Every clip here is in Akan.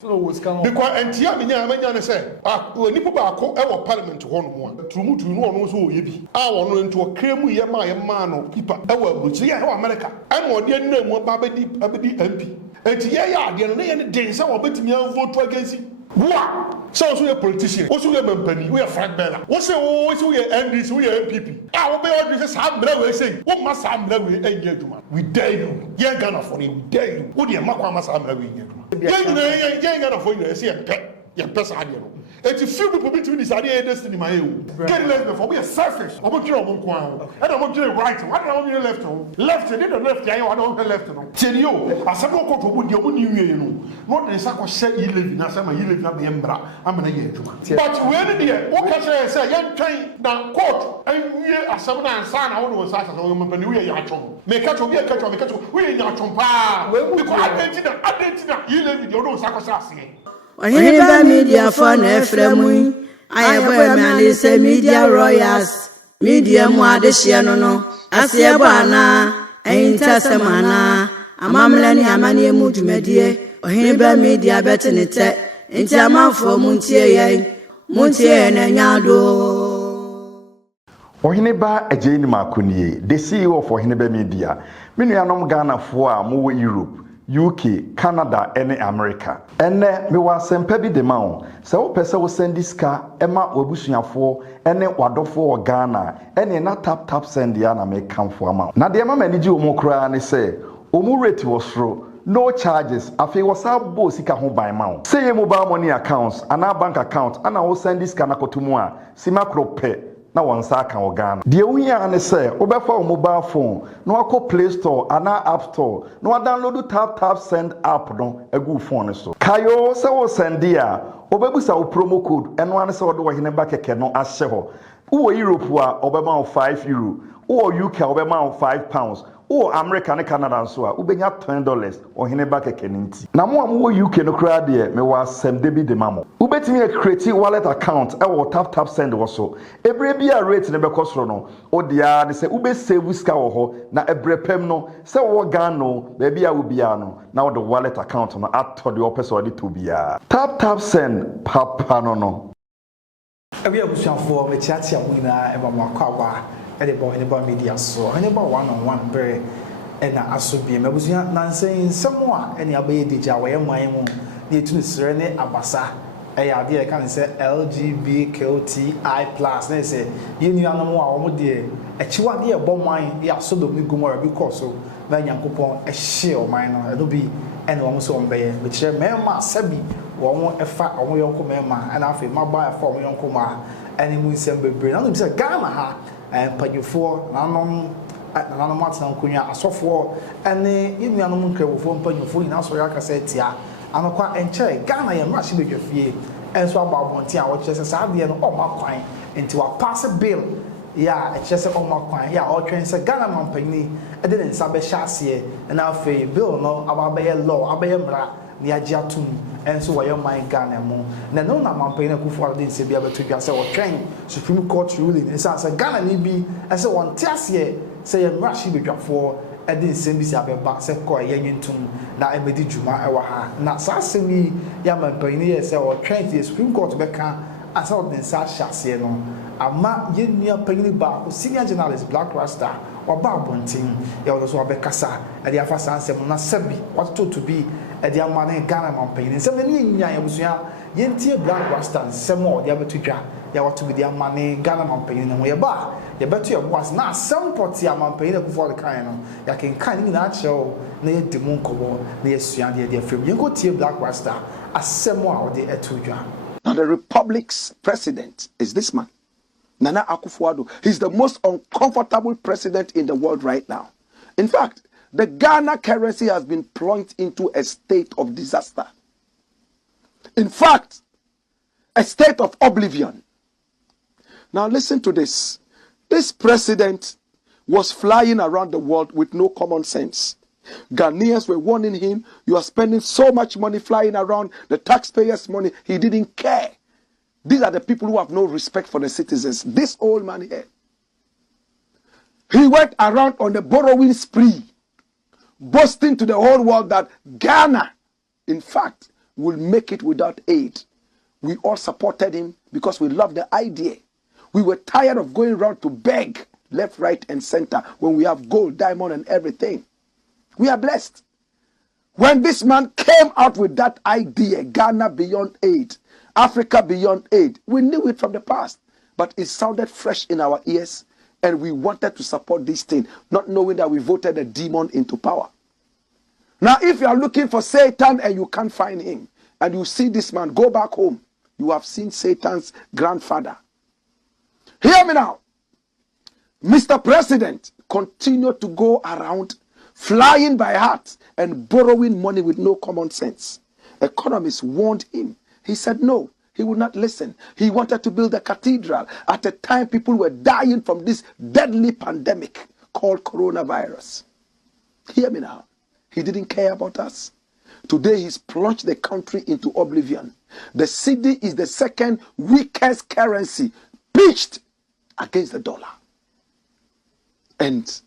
Because Antia Minya say, when you put our parliament to one, Trumutrumu knows who you be. I want into a cremu yama man or people, which is America. I'm more dear no more Babadi MP. And yeah, the other day, some of it me vote against it. What? So we are politicians. What's your company? We are Frank Bella. What's your MDs? We are MPP. I will be all this. I'm saying, what must I'm we dare you. You're gonna for we dare you. What do you make us? I'm gonna for you. See, and person. It's a few people between this idea and destiny. My get left for we are selfish. I'm going to and I'm going to right. What are you left? Left, and then left. I don't left. Tell you, I said, go to wood, you know. Not the sack of set you live in. I said, you live in the Embra. I'm going to get you. But when the what can I say? Young train now court and we are some and son. I want to say, I'm we are your make catch of your catch of the catch. We are your chompa. Identity, you live in your own sack of sassy. Oheneba Media for Efremu. I have Media Royals. Media Muadeshiano. Asiabana. Aintasamana. Amamlani Amani Mudmedie. Oheneba Media Betinete. Intama for Muntie. Muntie Nanyado. Oheneba Ejeni Makunie, the CEO of Oheneba Media. Minuanom Ghana for Mowe Europe. UK, Canada, and America. And me was send pebi de mao. So person will send this car, Emma Obusunyafo, and Wadofo Ghana, and na tap send the ana make come for amount. Na the mama ni ji omokra and say, Omu rate was through, no charges. Afi was a bo sika home by mount. Say your mobile money accounts, and our bank account, and I will send this kana kotumua, simakro pe. Na wansa kan Ghana. The only ane say, obefa mobile phone, no akọ Play Store, ana App Store, no download tap send app no egu phone so. Kayo se wo send dia, obebusa wo promo code, eno ane se wo do Oheneba keke no ahye ho. Wo Europe a obema €5, wo UK obema £5. Oh, America and Canada and so on. Ubenya $10 Oheneba keke ninti. Na mo amu UK no kra de me was sem debi de mamo. Ubetimi create wallet account e wo tap send also. Every bia rate ne be kosoro no. O dia de se ube save ska wo ho na ebrepem no se wo gan no be bia wo bia no na wo the wallet account no ato de opeso de to bia. Tap send papa no. Abi abusuafo me tiatia mu na e ba mo akwa the Oheneba Media so Oheneba one-on-one very and asobie mabusua nansen semwa ene abaye dija waye man mu ne tunu sere ne abasa e ya de kan say LGBTQI+ na say yenu anamo a wo de echiwa de e bo man ya sodomi gomora because so na nyankopon e hye o man no do bi ene wo so mbeye be kire mema sabi wo efa wo yonko mema ana afi maba efa wo yonko ma ene mu nsem bebre na no bi say Ghana ha panyufo nanom atena nkonya asofo ene yenuanom nkrewofo panyufo ina so ya kasa tia anokwa enche Ghana ye mra shibedwafie enso ababonti a wo kyese saade no o makwan enti wa pass bill ya kyese o makwan ya o twen se Ghana mampani ede ne nsa be hyase na afei bill no ababaye law abaye mra ni agiatum enso wo man Ghana mu na no na mampani na kufu ade nse bia betodwa se wo twen Supreme Court ruling esa se Ghana ni bi ese won tiase se ye mrashi bedwafo ade nse bi se abeba se ko yenyentum na emedi djuma ewa ha na sasemi ya mampani ye se wo twen the Supreme Court beka asa wo den sa hyase no ama yenua panini ba senior journalist Black Rasta waba abontin ya wo so abekasa ade afa sansem na sabi what to be ede amane Ghana mampani nsem na ni nya ya busua yentie Black Rasta nsem o de abetudwa ya what to be de amane Ghana mampani no ye ba ye beto ye boas na asem poti amampani na kufor kan no ya ken kan ni na achew na ye demu nkobo na ye sua de afem ye go tie Black Rasta asem o a de etudwa. Now the Republic's president is this man, Nana Akufo-Addo. He's the most uncomfortable president in the world right now. In fact, the Ghana currency has been plunged into a state of disaster. In fact, a state of oblivion. Now listen to this. This president was flying around the world with no common sense. Ghanaians were warning him, you are spending so much money flying around, the taxpayers' money. He didn't care. These are the people who have no respect for the citizens. This old man here. He went around on a borrowing spree, boasting to the whole world that Ghana, in fact, will make it without aid. We all supported him because we loved the idea. We were tired of going around to beg left, right, and center when we have gold, diamond, and everything. We are blessed. When this man came out with that idea, Ghana beyond aid, Africa beyond aid, we knew it from the past, but it sounded fresh in our ears, and we wanted to support this thing, not knowing that we voted a demon into power. Now, if you are looking for Satan and you can't find him, and you see this man, go back home. You have seen Satan's grandfather. Hear me now. Mr. President continued to go around flying by heart and borrowing money with no common sense. Economists warned him. He said no, he would not listen. He wanted to build a cathedral at a time people were dying from this deadly pandemic called coronavirus. Hear me now. He didn't care about us. Today he's plunged the country into oblivion. The cedi is the second weakest currency pitched against the dollar. And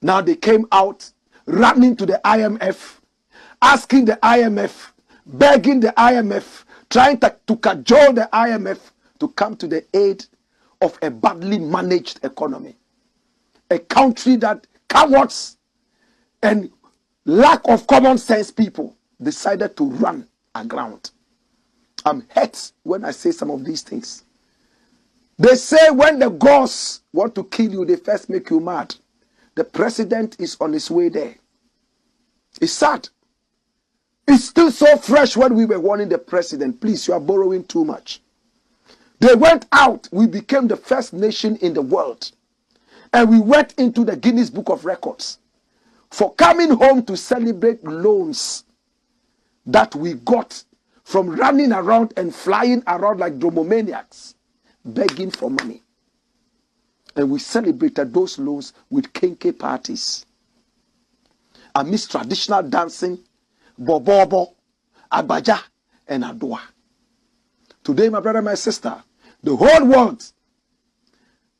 now they came out running to the IMF, asking the IMF, begging the IMF, trying to cajole the IMF to come to the aid of a badly managed economy. A country that cowards and lack of common sense people decided to run aground. I'm hurt when I say some of these things. They say when the gods want to kill you, they first make you mad. The president is on his way there. It's sad. It's still so fresh when we were warning the president, please, you are borrowing too much. They went out. We became the first nation in the world. And we went into the Guinness Book of Records for coming home to celebrate loans that we got from running around and flying around like dromomaniacs, begging for money. And we celebrated those loans with kenke parties. Amidst traditional dancing, bobobo, agbaja, and adwa. Today, my brother, my sister, the whole world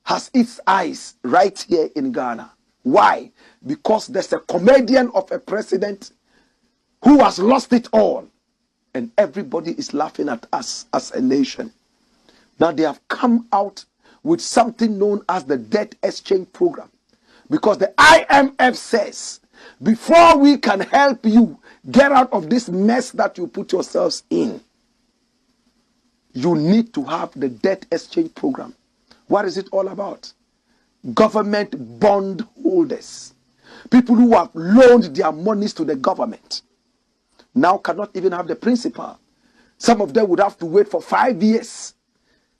has its eyes right here in Ghana. Why? Because there's a comedian of a president who has lost it all. And everybody is laughing at us as a nation. Now they have come out with something known as the debt exchange program. Because the IMF says, before we can help you get out of this mess that you put yourselves in, you need to have the debt exchange program. What is it all about? Government bond holders. People who have loaned their monies to the government now cannot even have the principal. Some of them would have to wait for 5 years,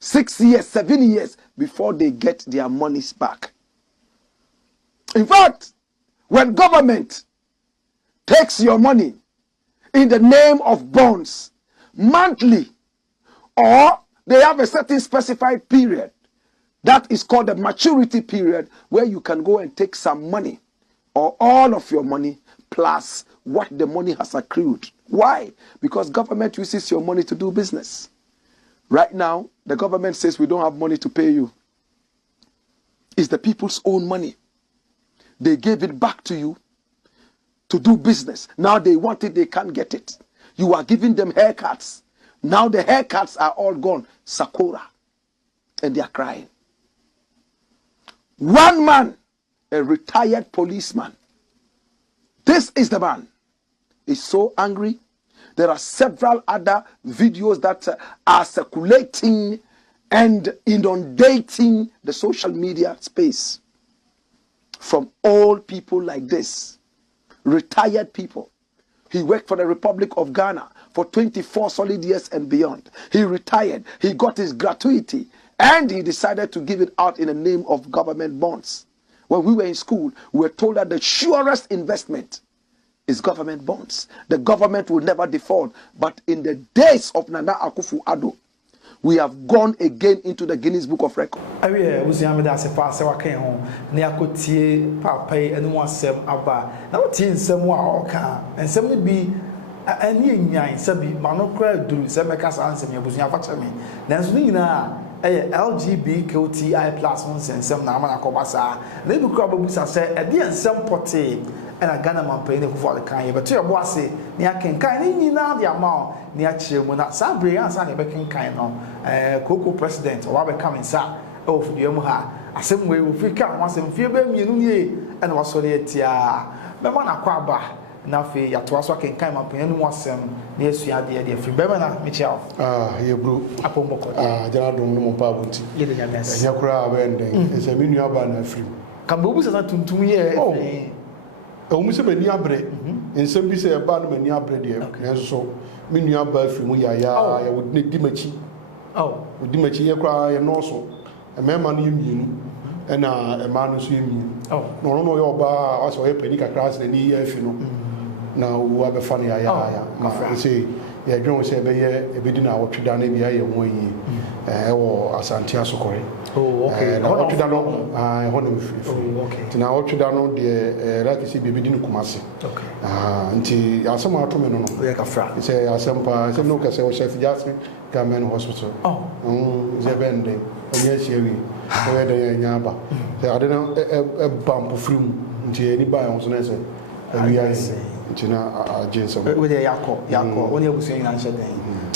6 years, 7 years before they get their monies back. In fact, when government takes your money in the name of bonds monthly, or they have a certain specified period, that is called the maturity period, where you can go and take some money or all of your money plus what the money has accrued. Why? Because government uses your money to do business. Right now, the government says we don't have money to pay you. It's the people's own money. They gave it back to you to do business. Now they want it, they can't get it. You are giving them haircuts. Now the haircuts are all gone. Sakura. And they are crying. One man, a retired policeman. This is the man. He's so angry. There are several other videos that are circulating and inundating the social media space from all people like this. Retired people. He worked for the Republic of Ghana for 24 solid years and beyond. He retired. He got his gratuity. And he decided to give it out in the name of government bonds. When we were in school, we were told that the surest investment is government bonds. The government will never default. But in the days of Nana Akufo-Addo, we have gone again into the Guinness Book of Records. LGBTQI plus nonsense na amana kobasa na bi kura babusa say e de ensem pote ɛna Ghana mampanin ne kufu ade kan yɛ bɛto yɛ bo ase ne akenkan ne nyinaa de ama ne akyerɛ mu na saa bere ansa ne bɛkenkan no koko president ɔwa bɛka me nsa ɛwɔ fudua mu ha asɛm wei ofi ka ho asɛm fie bɛ mienu nie ɛna wasɔre atia bɛma na kɔ aba na fe yatoa so akenkan mampanin no mu asɛm ne asua de firi bɛma na mekyia ye bro apomboko jana dum no mo pa bonti ye de nyamese ya kura abenden ese mi nua ba na afiri kambe bu sasa tuntum ye mu se mani abre nsem bi se e ba no mani abre de nanso so mi nua ba afiri mu ya wodi di machi wodi machi ye kura ye no so emema no ye mienu ena ema no so ye mienu no no ye oba aso ye pani kakra ase ni ye afi no na wo abefa no ya ma se ye dwon se be ye ebedi na wotweda na bia ye ho yi wo asante asokore na wotweda no ho na mfiri tina wotweda no de like se bebedi no kumase nti asem atome no no ye kafra se asem pa se no ka se wo chef jase Ghanaian hospital ze bende onye shewi o de nya ba se ade no bampo frim nti ani ba ho so na se awia ntina agenso we de yakọ oni ebusu yin na nhyɛ den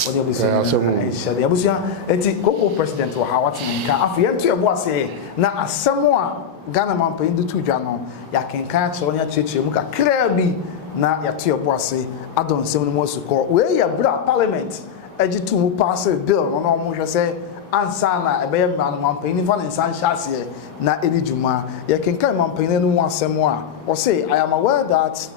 oni ebusu nhyɛ den ebusu enti koko president wa ha wate nka afu ye to ebo ase na asɛm a Ghana mampanin de tu dwa no ya kenkan kyerɛ oni akyerɛkyerɛ mu kakra bi na ya to ebo ase adon nsɛm no mo sukɔ we ya bra parliament agi tu mu pass bill no no mo hwɛ sɛ ansa na ebeye mampanin fa ne nsan hyɛ ase na edi dwuma ya kenkan mampanin no mu asɛm a or say I am aware that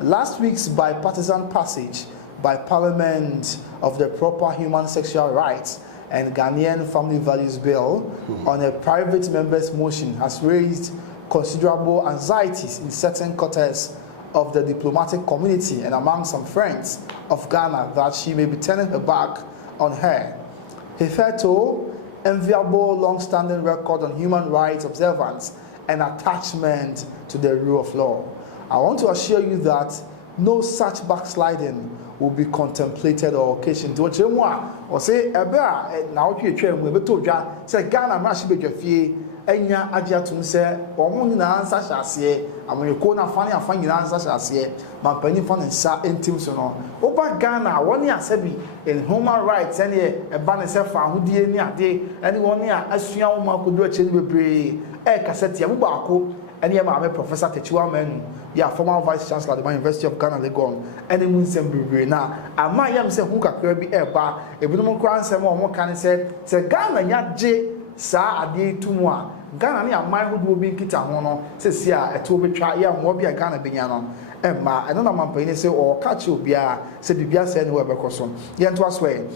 last week's bipartisan passage by Parliament of the Proper Human Sexual Rights and Ghanaian Family Values Bill on a private member's motion has raised considerable anxieties in certain quarters of the diplomatic community and among some friends of Ghana that she may be turning her back on her. Hitherto, enviable long-standing record on human rights observance and attachment to the rule of law. I want to assure you that no such backsliding will be contemplated or occasioned. To or say, now you train with Betoja, say Ghana Mashi Bejafie, Enya Ajatum say, or Munina answer shall say, and when you call na funny and find your answer shall say, my penny fun and sa in Timson. Over Ghana, 1 year Sebi in human rights, any a banner sefa who dear near day, anyone near as young man could do a change with Bray, Cassette Yabako. And here, my Professor Techuwa Menu, former Vice Chancellor of the University of Ghana, Legon, and the Munsem now. And my young say, who can be a bar, a Bruno Crown, some more can say, Ghana, ya J, Sa, a day to one. Ghana, near my hood will be Kitahono, says, yeah, a 2 try, yeah, more be a Ghana Biano. And ma, I don't know, my penny say, or catch you, Bia, said Bia said, whoever crossum. Yet was way.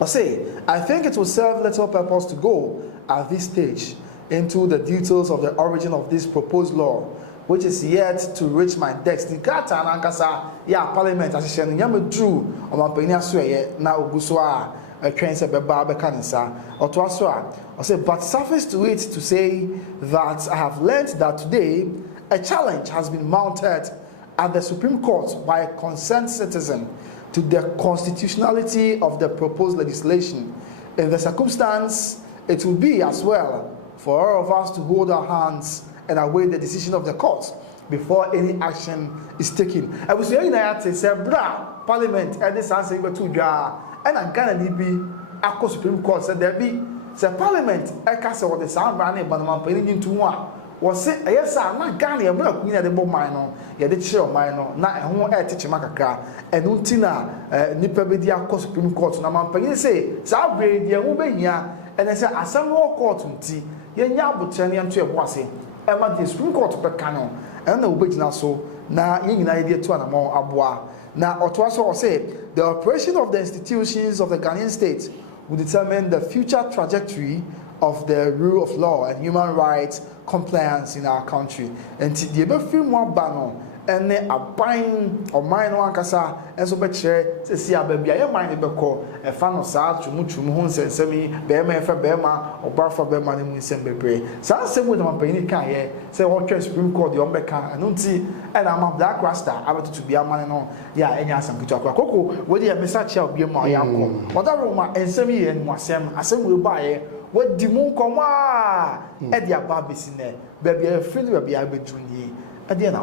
I say, I think it will serve little purpose to go at this stage into the details of the origin of this proposed law, which is yet to reach my desk. The Gata and Ankasa, Parliament, as she drew on my penny swear, now Guswa, a train said Baba Canisa, or Twaswa. I say, but suffice to it to say that I have learned that today a challenge has been mounted at the Supreme Court by a concerned citizen to the constitutionality of the proposed legislation. In the circumstance, it will be as well for all of us to hold our hands and await the decision of the court before any action is taken. I was saying that say, bra, Parliament, and this answer to Jar, and I'm gonna be a Supreme Court said there be, say, Parliament, I can't say what the sound running, but I'm paying into one. Was say, yes, I'm not Ghana, I'm not queen at the bomb minor, yet the chair minor, not a home air teaching Macca, and Untina, Nipabedia Supreme Court, and I'm paying say, Sabre, the Ubenia, and I say, I some more court to tea. Yenya butchani to a bossy, Emma the Supreme Court per canon, and the original so now yin idea to an amount abwa. Now, or to also say the operation of the institutions of the Ghanaian state will determine the future trajectory of the rule of law and human rights compliance in our country. And the above more banner and a buying or mine one cassa and so bet share to see a baby. I mind the call a fan of Sad Trumutrumu and semi Bema for Bema or Bar for Bema in December. So same with my penny can here say what Supreme Court the Ombeka and don't see and I'm up that crasta about to be a man on and some good cocoa. Whether a message will be my uncle. What are Roma and semi and Wasem, as some will buy what the moon come at the Babis in there. Baby, a friend will be able to ye at the end.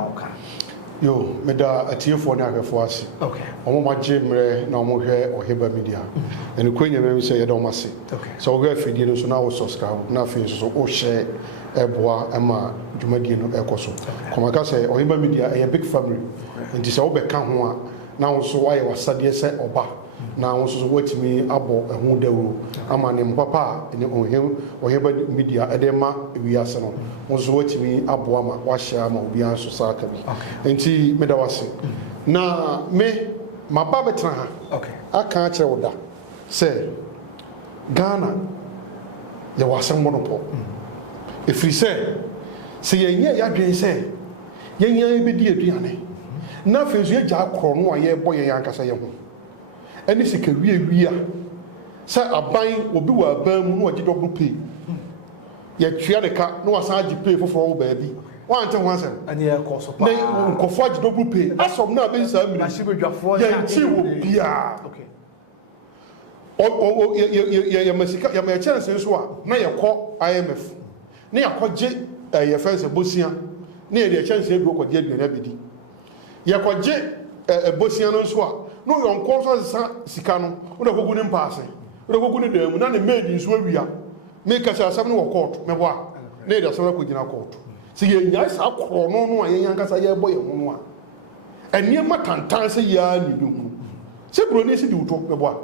Yo, meda atiefo na ahwefo ase. Okay. Omo magye mre na omo hwe Oheneba Media. Ene kwenya me say yeda omo ase. Okay. So we afidie no so na wo subscribe na fe so wo share eboa ema dwumadie no ekoso. Komaka say Oheneba Media a big family. Nti se wo be ka ho a na wo so waye wasade se oba. Na wo so watimi abo ehu dawuro. Ama ne mpapa ne Oheneba Media edema wiase no. Wo so watimi abo ama wa share ama obi an so saka bi. Nti meda wase. Na me maba betra ha. Okay. Aka kire wo da. Say Ghana ye wasem monopo. Efiri se yenye yadwen se yenye bedi aduane. Na fezu ye gya kro no aye boy ye yankasa ye ho. Eni sika wie a se aban obi wa aban mu no agi double pay. Ye twia de ka no wasan agi pay foforo wo baabi. Wa ante ho asem. Ani ye koso pa. Na nkofo agi double pay. Asom na be sa mi. Na shi bedwafo ye nti wo bia. Okay. Ya masika ya ma chance so a na ye kɔ IMF na ye kɔgye ye fence bosia na ye de chance edu kɔgye aduane abedi ye kɔgye bosia no so a no yon kɔ so sa sika no wo da kogu ne mpaase wo da kogu ne damu na ne maid nso awia me ka sa asam no wɔ court me boa na ye da asam ko gina court si ye nya sa kɔ no a ye yankasa ye bɔ ye ho no a eniema tantan se ya ni bi hu se bro ne si di wuto me boa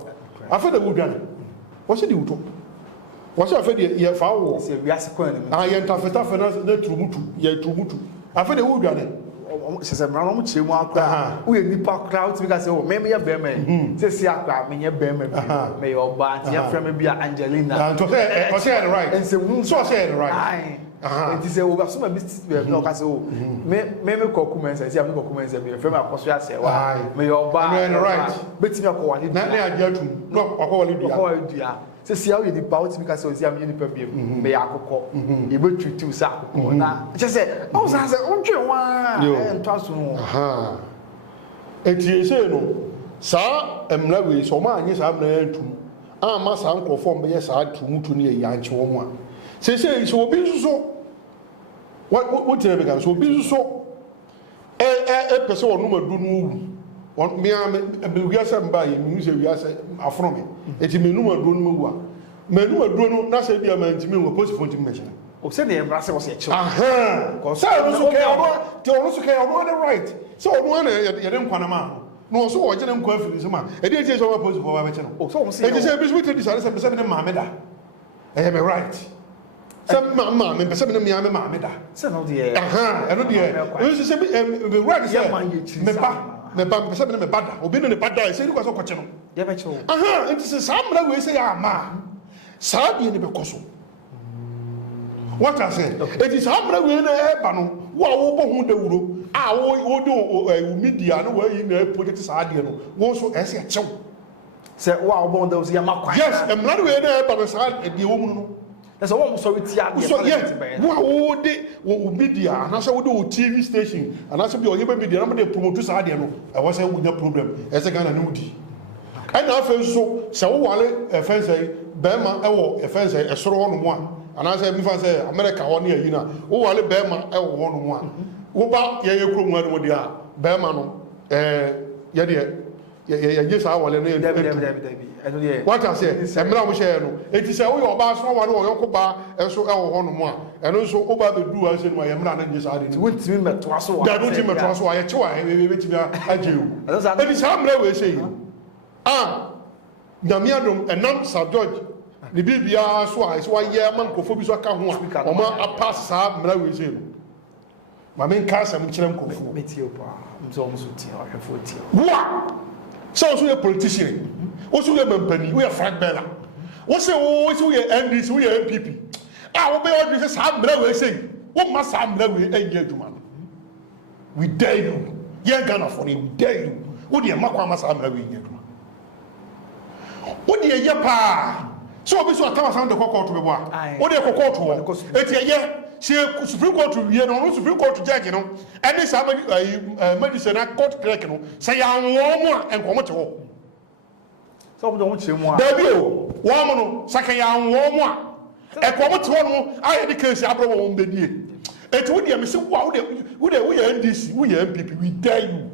afa da wudane wose di wuto wose afa de ye fa wo se wiase kwan ni ye ntafeta fa na trumutu ye trumutu afa da wudane se mra no mo chemu akra wo ye nipa kra wo tibika se wo me ye be me se si akra me ye be me me yo ba ti ya frame bia Angelina to say o say right and se so say right it is a over so my business no ka se wo me kokumen se si am kokumen be frame akoso ya se wa me yo ba right betimi akowale na agiatu no akowale dua se si awo ye nipa wo tibika se o si am ye nipa biem me ya akokɔ ye betwitu sa akokɔ na che se o sa se o twe wa ntwaso etie se no sa emra we so ma anyi sa emra antum ama sa nkofo mbe ye sa trumutu ne ye yanche wo mu a se obi nso what tell me guys so obi nso pese wonu madu no wu me wiase mba ye mi se wiase afro me eti me nu madu no wu a me nu madu no na se bia ma ntimi wo post phone tim meche o se ne emra se wo se eche ko se no so ke ono te ono so ke ono the right so ono na ye de nkwana ma no so wo je ne nkwa afiri so ma e de je so wa post phone ba meche no o so wo se e se bi so te disare se me ma me da e me right some mama me pese me me ma da se no de eno de you say be right say me ba pese me ba da obi no ne ba da say ni kwaso kwache no de be che it is samra we say ya ma sa bi ni be koso what I say it is samra we na e ba no wo bo hu da wuro a wo do media no we na project sa de no wo so e se chew se wo bo da ya makwa yes emra we na e ba no sa de wo mu no that's all so with ya so yeah wo de wo media na so wo de TV station and na so bi Oheneba Media na mo de promote sa de no e wo say wo nya problem e se Ghana na udi and na fe so se wo wale e fe say be ma e wo e fe say e soro ho no mo a ana say mi fa say America ho na yi na wo wale be ma e wo ho no mo a wo ba ye kro mu anu de a be ma no ye de ye sa wale no ye what I say emra mo share no enti say wo yo ba so wale wo yoko ba enso e wo ho no mo a eno nso wo ba be du an say no ye emra na je sa de wo ntimi meto aso wa da do ntimi meto aso wa ye che wa be timi ajewu enti sa emra we say nyamiadom enam Sir George ni bibia so a so wa ye man kofo bi so ka ho a o ma apass sa emra we say no ma men ka sam kire nkofo metio pa mzo mzo ti a hwefo ti wa so you a politician also you a company we are Frank Bella what say so you NDC we are MPP wo be all this sam emra we say wo ma sam emra we enye aduma we dare you ye Ghana for we dare you wo de makwa ma sam emra we enye aduma wo de ye pa so obi so atawa sound the court be boa wo de court wo eti ye se Supreme Court wie no Supreme Court judge no ene sa medicine court clerk no say ya wo mo a enkomo te ho so obi do mo chire mu a dabi o wo mo no saka ya wo mo a enkomo te ho no aye de case abro wo mbedie It would be say, wow, we are NDC, we are MPP, we dare you.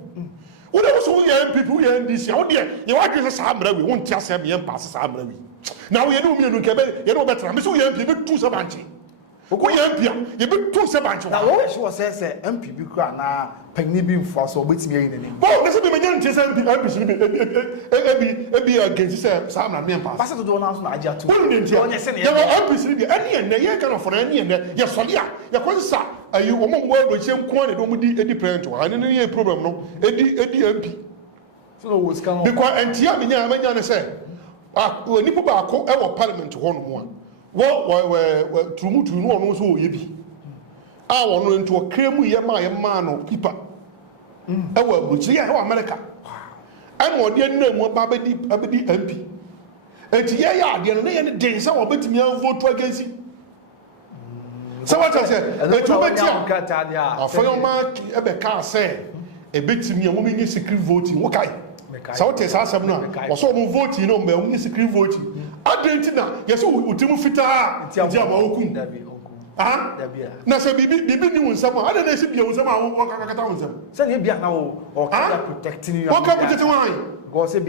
What else we are MPP, we are NDC? Oh dear, you want to say we won't just have me and pass Samra. Now we know me and you know better. I'm so young people too sabanchi. We are MP, you be too sabanchi. Now, what she was saying, MPP cry now, penny being for so which me in the name. Oh, this is my young MP against Sam and me and pass. Pass to do announcement, I just told you. MPC, any and the kind of any and yes, Solia, your question, are you among world with same quantity, don't be any parent to any problem, no, Eddie MP. So what's coming? Because and Tiamina say, when you put our parliament to one. What Trumutrumu knows who you be. I want into a cream yama man or people. Our Busia, America. And what you know what Babadi MP. And yeah, the only day some bet me vote against it. So what I said, a for your mark, a car said, a bit to me a woman is secret voting. Okay. So what is awesome now? Or so voting, no, only secret voting. Argentina, yes, Utimu Fita, Jama Okun. Ah, now say Bibi knew someone. I don't know if someone who said he be now or protecting you. What can protect wine? Go say,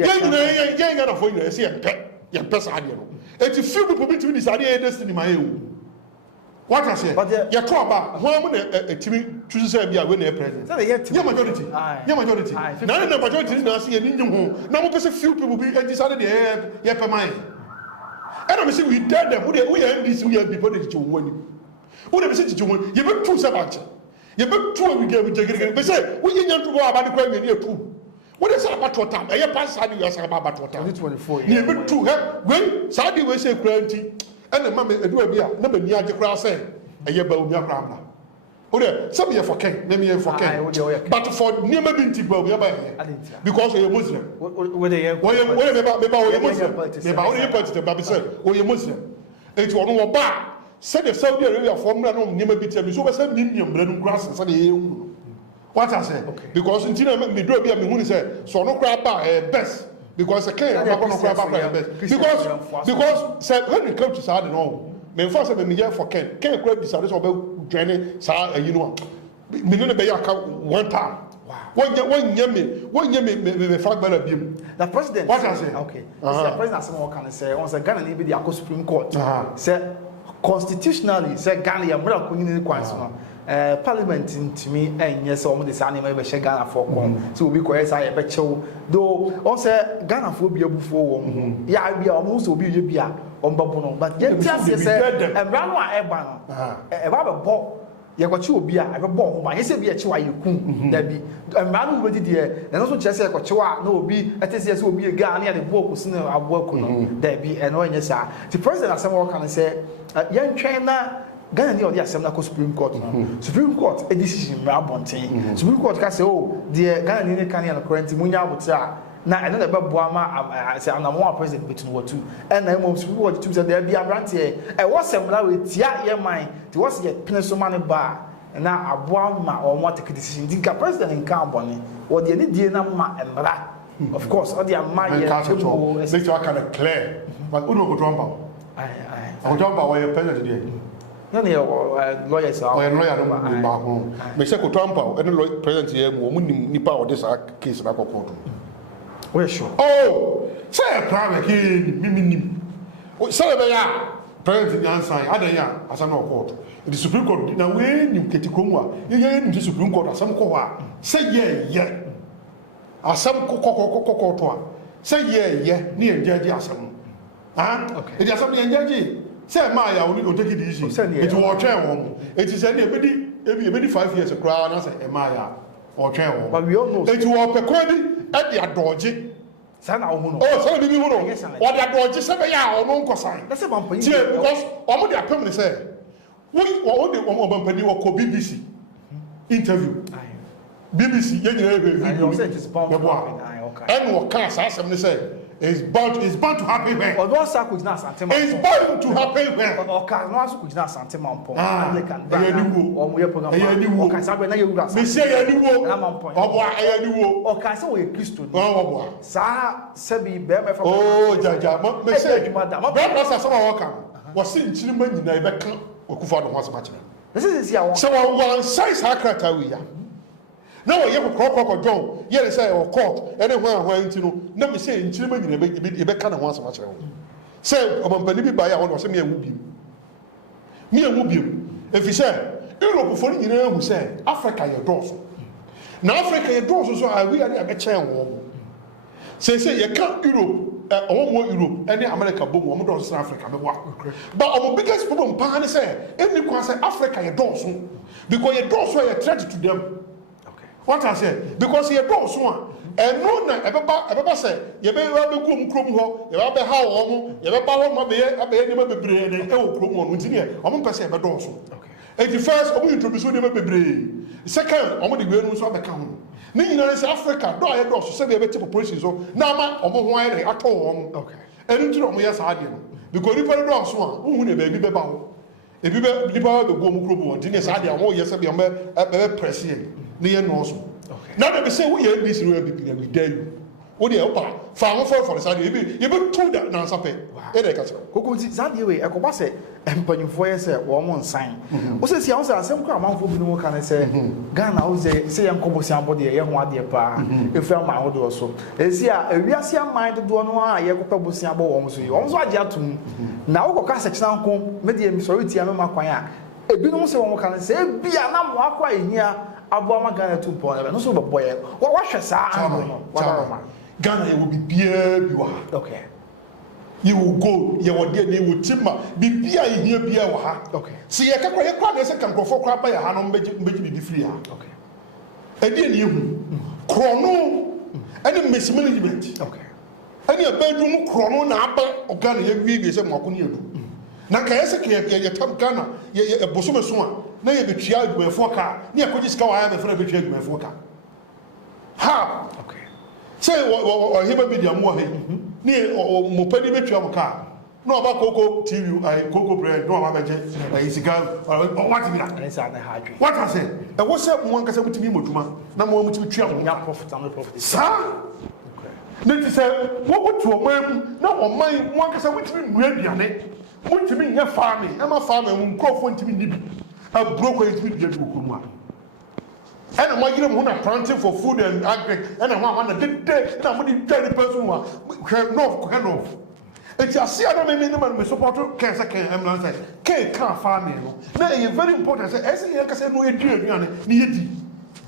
young enough for you, see, and person. And if few people between this idea, destiny, my own. What I say, but you're talking about one a Timmy to say, be a winner president. Your majority, your majority. None of the majority is not seeing in you. Now, because a few people be decided, yeah, per mind. And I'm saying we dare them. We are this. We are people that you win. What I'm saying to you, you bet two sabbath. You bet two we get with Jagger. They say we need to go about the crime near two. What is about what time? I pass Sadi. You are about what time? 24. You bet two. When Sadi will say cruelty, and the mammy do be a number near the crowd say, a year about your crime. Some year for Ken, maybe for Ken. But for never been to go because you're Muslim. Whatever you're Muslim. About your president, Baby said, or you're Muslim. It's one more bar. Said the Saudi Arabia formula no never be tell me so said Indian bread grass and Sunday. What I say? Because in Tina me do be a moon say, so no crab best. Because a Ken, I'm not going to crab best. Because said Henry come to Saudi no. Men first have been here for Ken crab decided about. Journey, sir, you know, me no be account one time. One year me fact better be. The president. What I say? Okay. The president someone can say once a Ghana be the Supreme Court. Say constitutionally say Ghana ya mura ko nyini kwan so no. Parliament to me enye say omo dey say na be she Ghana for come. So obi ko say e be chew. Though on say Ghana for bi abufo wo. Ya bi omo so obi ye bi a ombabono but yet say emra no a eba no e ba be bo ye kwachi obi a e be bo ho ba ye say bi e chiwa ye kun da bi emra no be di de na so chese e kwachiwa na obi etese say obi e ga na ye de bo okusi na abo aku no da bi e no enye sa the president asem wo kan say ye ntwen na Ghana ni odi asem na ko Supreme Court no Supreme Court a decision mra bonten Supreme Court ka say oh the Ghana ni kan ya no currently munya abote a na eno na bebo ama say anamo president between what two and na mo Supreme Court two say there be abrante e wo semla we tia ye man the was ye peneso man ba na aboa ma o mo take decision the president in can boni or the any die na ma emra of course all the ma ye to make sure kind of clear but uno go drumba I drumba where president dey no lawyers are lawyer no ba ho me say ko drumba any lawyer president here mo nipa o this case na ko court. We're sure. Oh, say a private mimi. Say a president answer. I don't know. As I know court. The Supreme Court. Now when you get to Congo, you get the Supreme Court. As some court. Say yeah. As some court. Say yeah. Near judge as some. Ah. Okay. It is something in judge. Say my I will take it easy. It will train. It is any 5 years a crown. I say Maya or train. But we all know. It will be at the adorji. Sana ohuno. Oh, so bibi huno. Or the adorji say ya or no kosan. That's a bumper. Because omo dey apem say we or the omo bumper ni ko BBC interview. BBC ye nyina I know say it is bound to happen. Okay. And what can say it's bound to happen when. Or no sa kujina santema. It's bound to happen when. Or can no sa kujina santema mpo. Anglican. Or mo ye program. O kan sabe na ye wura sa. Me say ye ni wo. Na mampo. Obo aye ni wo. O kan say we Christo. Obo. Sa sebi be me fa. Oh jaja. Me say. Be no sa so wa kan. Wo sin nchirima nyina e be kan okufa no ho asema kire. This is ya one. So one size hakrata we ya. Now you have crop John. Here say or court. Anywhere when you know. No me say in Chile you be kind of once much. Say obampani bi ba ya won say me awubi. Me awubi. If you say Europe for you know who say Africa your doors. Now Africa your doors so I we are a chain wo. Say you can't Europe Europe any America boom wo doors Africa be wa. But our biggest problem pan say any can say Africa your doors because your doors are a threat to them. Okay. What I say because your doors one and no na ebeba say ye be go krom ho ye be ha wo mo ye be ba wo ma be ni ma bebre den e wo krom ho ntini e o mo pese be doors. And the first, we introduce them bebre. Second, we the way so abeka ho. Ni nyina say Africa, do aye do so say be better population so. Na ma omo ho aye ato ho. Okay. Enu tiro omo yes ade no. Because if do so a, hu na be bi ba ho. Ebi be ni ba be go mu kro bo ntini say ade a wo yes be be press here. Ni ye no so. Okay. Now they say we here this we be we dare you. Wo de opa fa ho for say ade you be told that na sape. E dey ka say. Koko ti za de we e ko ba say empanyufo ye say wo mo nsan. Wo say sia wo say asem kra manfo bi no kan say Ghana wo say yankobosi abode ye ho ade pa. Efra ma ho do so. Esi a ewiase aman do no a ye kokpa bosi abo wo mo so yi. Wo so age atum. Na wo koka section nko me de mi sorry tia me makwan a. Ebi no say wo mo kan say bia na mo akwa ehia abo ama Ghana 2.0 no so be boy. Wo hwe sa anu no. Wa Ghana you will be beer biwa. Okay. You will go, you will there, you will timber, be beer in here beer wa. Okay. See ya kakwa ye kwa de se kan krofo kwa ba ya ha no mbeji bi free ha. Okay. E die ne hu. Krono any mismanagement. Okay. Any bedroom krono na aba Ghana ye wie se mo akoni edu. Na ka ye se ke ye tam Ghana ye boso so a na ye betwia adumefo ka na ye koji sika wa ya be fra betwia adumefo ka. Ha. Okay. Say Oheneba Media mo he ni mo pani betwa mo ka no ba koko TV ai koko bread no ma beje ai sika what be that say na ha dwe what I say e wo say mo nkasa mutimi moduma na mo mutimi twa mo nya profit am profit sa ne ti say wo wotu o man na o man mo nkasa mutimi mu aduane mutimi nya farming e ma farming mo nkofo ntimi nibi a broko ntimi dua bi kokumu a and my you know planting for food and agri and I want to day na mo di 20 person wa no kind of it you see adam me support cancer can ambulance can farming no na e very important say ese ye ka say no edu aduane ni yedi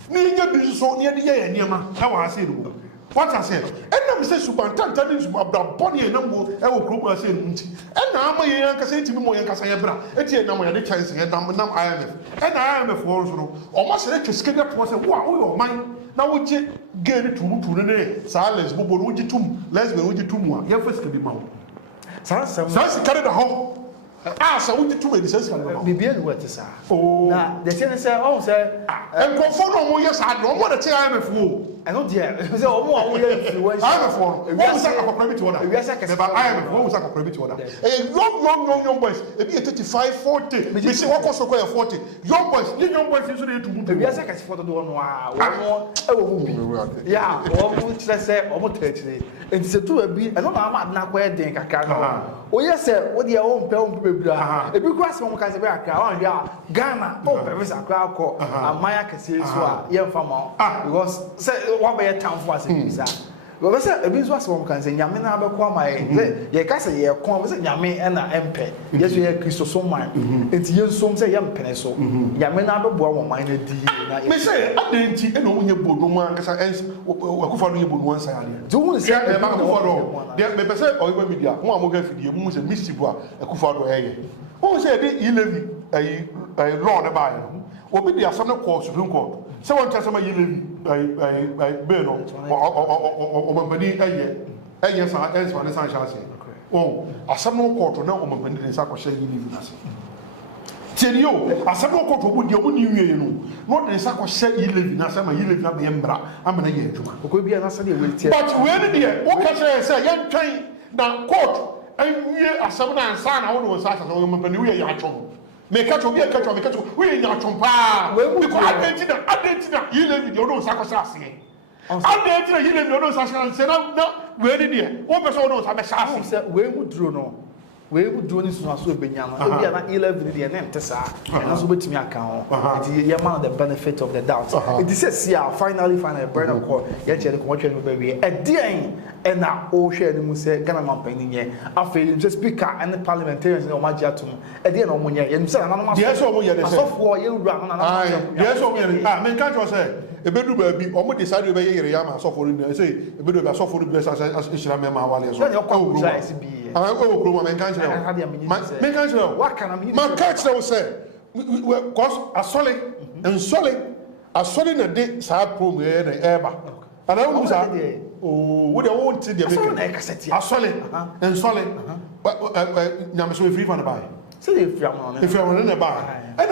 ni nya bi so ni yedi ye niema na wa say no what I say and na me say subantanta ni ababoni e na mo e wo kro say nti and na ama ye yan ka say ntimi mo yan ka say bra eti na mo ya de chance ye nam IMF and IMF wo so no o ma say twesike to say wa wo yo man na wo je gere Trumutrumu ne sa lesbo wo je tum lesbo wo je tum a ye fasika bi ma wo sa carry the home so wo je tum e say sika na bibia no what is oh na the thing say oh say en ko fo no mo ye sa no mo de che IMF wo I don't dare. Say omo awo ye influence. I am for. What was that compromise to order? Never I am. What was that compromise to order? Young boys. It be 35, 40. We see what cost for 40. Young boys. Young boys is ready to move. We are say kasi for do no a. Omo e wo bi. Yeah. Omo tire say omo 30. Enti se tu e bi. E no na ma na kwa e den kakra no. O ye say wo de o mpe bebra. E bi kwa se omo kan se be akra. Wan ya Ghana. O pe be sakra akọ. Amaya kase so a ye mfa ma. Because say what be town for us in this. But say e bi so asem kan say nyame na be kwa mai ye ka say ye kon say nyame e na empe yesu ye Kristo so man enti ye nsom say ye mpene so nyame na be boa wo man na di na me say adenti e no wo nye bodo mu an kasa akufa no ye bodo wan say ale do wo say e ma akufa do de me be say Oheneba Media ho amoga fidie mu say misibu a akufa do eye wo say de ilevi ai law na ba ye obi de asam na court Supreme Court say one time sama ilevi ai be no o mambani eye sa enswa ne san chance oh asam no court na o mambani de sa ko share ilevi na se tenio asam no court obu de obu ni wie no de sa ko share ilevi na sama ilevi na be mbra amana ye adwuma ko bia na sa de we tie but when de o ka say ye twan na court anwie asam na ansa na wo no sa sa o mambani wie ya atwo me catch we we nya chompa we ko adentina yile video no sakose ase adentina yile video no sakose ase na we ni de wo person no sa be sase say we mu duro no we would do this as well. Benyama, 11 the name Tessa, and also with me account. It is the benefit of the doubt. It is finally burn of court. Yet, the watching baby at the end, and now all share the Muse Ghana penny here. I feel just speaker and the parliamentarians in Omajatum. At the end of Munya, and said, yes, or software you run. Yes, or men can't say. A bedroom baby, almost decided by Yama, so for the say, a bit of a soft food as Islamema. What can I mean? My catch will say, because a solid a day, sad promo and ever. And I was out there. Oh, what I want to do, a solid and solid, but Namaso free on the buy. If you are in a bar, and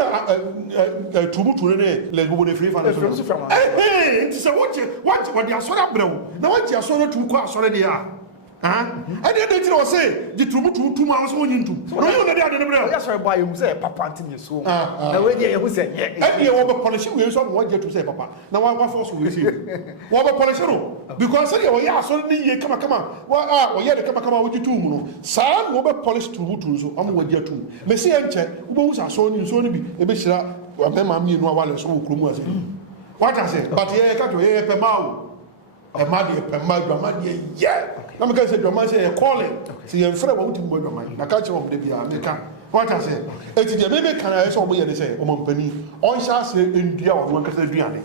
Trumutrumu, let go with free from the hey, it's a what you are so up now. Now, what you are so to cross already are. And then they say, the Trumutrumu 2 hours going into. No, you know, that's why I buy say, Papa, in your soul. The way you said, yeah, you over punishing you some what you to say, Papa. Now, what force will you see? What about punishing? Because yeah, so come on. What yeah, come on with you too. Sam will polish Trumutrumu, so I'm with you too. Messi and check, who are so new, so be a bit sure, remember me, no one so Krumu. What I say, but yeah, can't you hear Pemau? A muddy, a yeah. I'm going to say, Drama say, calling. See, you're afraid of what you're going to I catch you on the American. What I say, it's the baby can I saw me and say, O Montpellier, all shall say India or one can say Diane.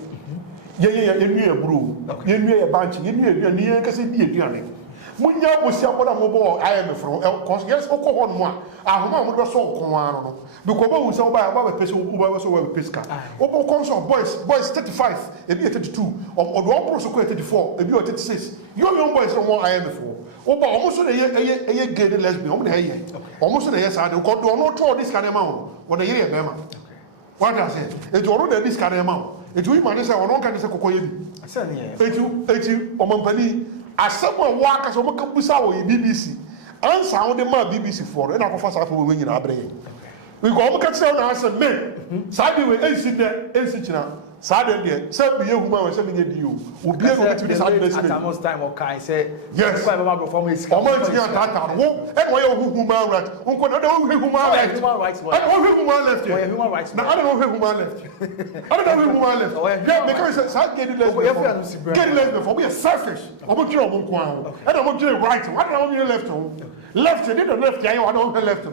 Yeah, you brew, you knew a bunch, you knew a near Cassidiane. Munya was your mobile, I am from El Cos, yes, or one. Our mom was so command. Because we saw by a person who was so well Pisca. Open console boys 35, a bit 32, or one person 34, a bit 36. Your young boys are more I am before. Opa almost a year gay lesbian, almost a year side, who got no tour this kind of amount, what a year, Mama. What I said, it's already this kind of amount. It will manage our own kind of Cocoy. I said, you, or Montpellier. As someone walk as a Makapusa or BBC, and sound the BBC for, and I prefer for women in our brain. We go over catch down as a man. Sadly, we ain't sitting there, ain't sitting now. Sadly, some you who are sending you will be able to this at most time. Or can I say, yes, I'm about for me. Almost here, that won't, and why you human right? Uncle, I don't know human rights. I don't know human left. Human rights. Now, I don't know human left. I don't know human left. Yeah, because it's a get it for me, a selfish. I'm going to kill one. I don't want to right. What don't you left? Left, you didn't left, I don't have left.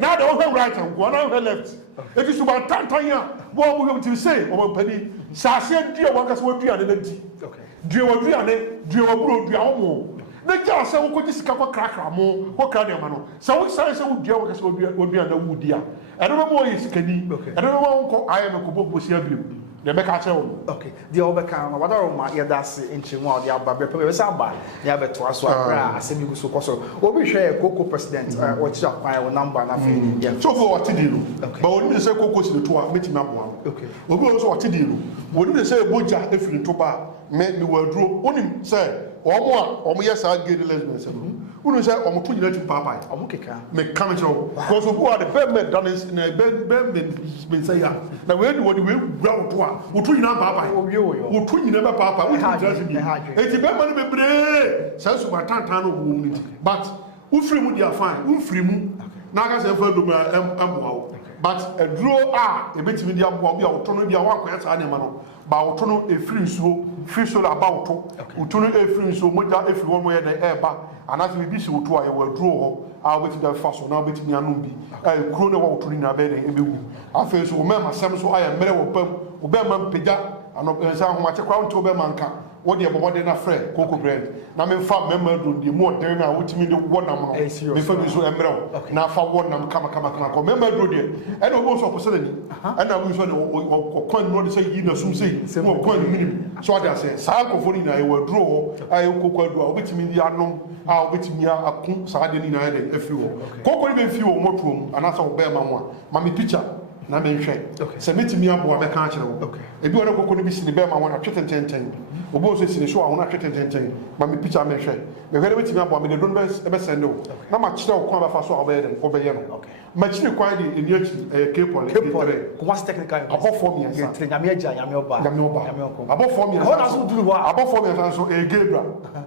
Now, I don't have right. I don't have left. If it's about 10 times, what we're going to say, or penny, Sasha, dear workers will be identity. Dear will be on it, dear will be our more. The just so we could discover cracker more, what can you so we say so dear workers will be on the wood, dear. I don't know what is Kenny. I don't know what I am a couple of you. The Beccacho. Okay, the overcome, what are my that's in Chimwa, the Alba, Samba, the other to us, I send you so also. Or we share a Coco president, what's up by our number, nothing. So for what to do. But when you say Coco to the tour, meeting up one. Okay, we will also what to do. When you say Boja, if you to bar, make me well draw, only say, or more, or yes, I'll get the lesbian. Who say, I'm 2 years to Papa, I'm okay, make coming show. Because who are the bedmen done in a bed, say, now when we grow to who twin Papa, who twin never Papa, we have just been hard. It's a bedman be brave, says to my tantano woman. But who free would you find? Who free moon? Nagas and Ferdinand. But a draw a bit media will be autonomy, our quest animal. But autonomy a free so about autonomy a free so much if you want more the air back. And as we be so to I will draw, I'll wait to the fast now, bet me and be a crone of turning a bed and be. I feel so, remember, some so I am very Obama Pija, and some much a crown to Obemanka. What the about in a friend, Coco Brand. Now, I'm far member do the more than I would mean the one number before you so emerald. Now, for one, I'm come, remember, do there. And also opportunity. And I was on coin, not to say, you know, some say, more coin minimum. So I say, Sanko for I will draw, I will go do, which mean the unknown, I'll bet me a coon, sardine in Ireland, if you will. Coco even few more room, and that's all bear my mammy picture. Na me hwe se metimi abo abeka a kire wo ebi wona kokko bi sini be ma wona tweten tenten obo so sini so a wona tweten tenten ma me picture me hwe me hwe metimi abo me de don be sende wo na ma kire wo kwa ba fa so obaye dem obeye no ma kire kwa di eni achi kepole what's technical abo form ya sa nyame agya nyame oba abo form ya ho na so duru ho abo form ya so e gebra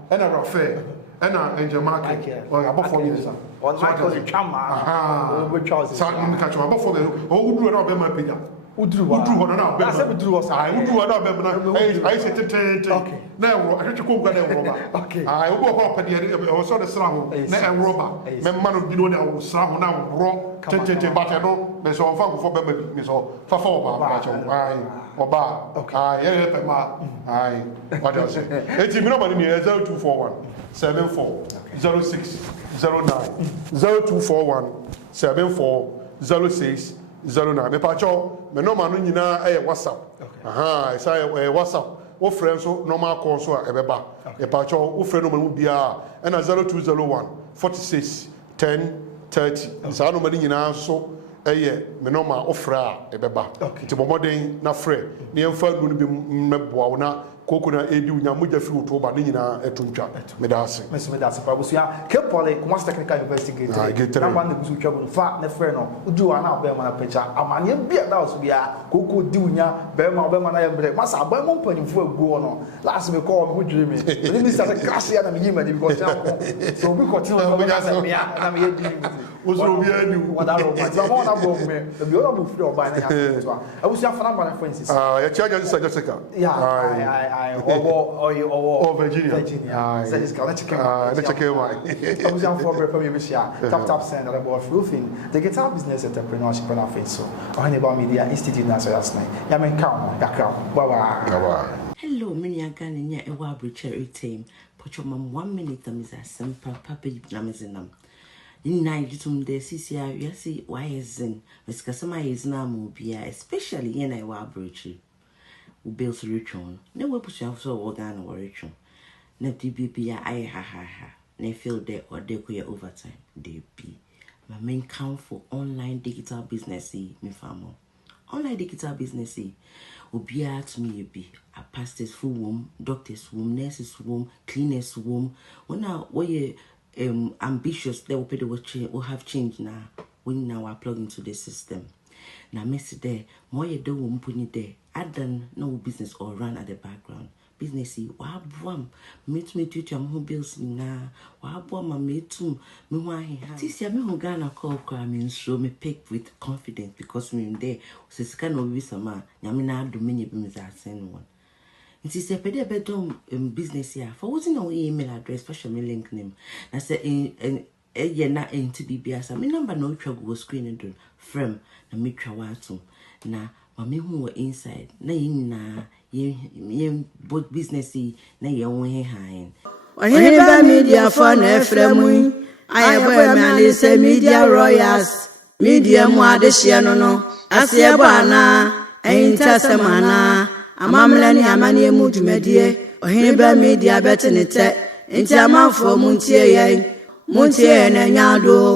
e na rafe ɛna ɛnjɛ market ɔyɛ abɔfo mmiɛnsa on Michael Chama we Charles sa no ka chama abɔfo mmiɛnsa ɔwuduru na ɔbɛma penya uduru hɔ na ɔbɛma asa uduru hɔ sa uduru hɔ na ɔbɛma na ayi sɛ tete na ɛwɔ ahwehwe konga na ɛwɔ ba obi ɔkɔ ɔpɛdeɛ ɔsɔ de sra ho na ɛwɔ ba mɛma no bi no na sra ho na wɔrɔ tete batɛ no mɛ sɛ ɔfa nkɔfɔ bɛma bi mɛ sɛ fafa ɔba ba kyɛw ayi ɔba yɛyɛ pɛ ma ayi ɔde ɔsɛ eti mi nɔma ni 0241 74 06 09 0241 74 06 09 me pacho me normal no nyina WhatsApp isa WhatsApp wo frɛ nso normal call so a ebeba me pacho wo frɛ no mu bia na 0201 46 10 30 isa no mani nyina so me normal wo frɛ a ebeba ti bomoden na frɛ ne yɛmfa no bi meboa wo na kokona edi unya moja fi uto ba ni nyina etuntwa medase pa busia ke pole Kumasi Technical University gate na ba na busu twa bu fa na frɛ no udu wa na ba ma na pecha amane bia da so bia koko di unya ba ma na yembre masa aba mo mpanimfo aguo no last me call me hudwire me ni minister say crash ya na me yima di because so we continue to na me ya na me yedi ozo bi ani wadaro ma ba na bo me bi ona bo frɛ oba na ya so abusia fa na ba na Francis ya chaga Sh0cking Virginia. Sh0cking why? I was on for tap send about roofing, the guitar business entrepreneurship on our face. So, Oheneba Media Institute na so last night. Ya men count, ya count. Bye. Hello, many Ghanaian a wabri cherry team. Put your mom 1 minute, them is a simple puppy namazinam. In night, the CCI, you see, why is in Miss Kasama is now mobia, especially in a wabri. Build a return. No way push out so organ or return. No DBB, I ha. Ne feel there or they queer overtime. They be. My main count for online digital business, me farmer. Online digital business, will be at me be a pastor's full womb, doctor's womb, nurse's womb, cleaner's womb. When now, we ambitious, they will pay the watch, will have changed now. When now I plug into the system. Now, Messi there, more you do won't put it there. I done no business or run at the background. Businessy, wabwam, meet me to your bills na, wabwam, me too, me why he has. This year, me who Ghana call cramming, so me pick with confidence because me in there, says kind of wisama, Yamina do many business I send one. It is a pedia bedroom business here. For what's no email address, special me link name. I said in na into BBS. My number no trouble was screening done from na me trawatum na mami who were inside na yin both businessy na ye high. Oheneba Media for Efremu ayebo me say media royals media mu adehia no asiebo ana entasemana amamla ni amane mu dwumadie Oheneba Media betenete enti amanfo mu ntie ye Muntie na nyado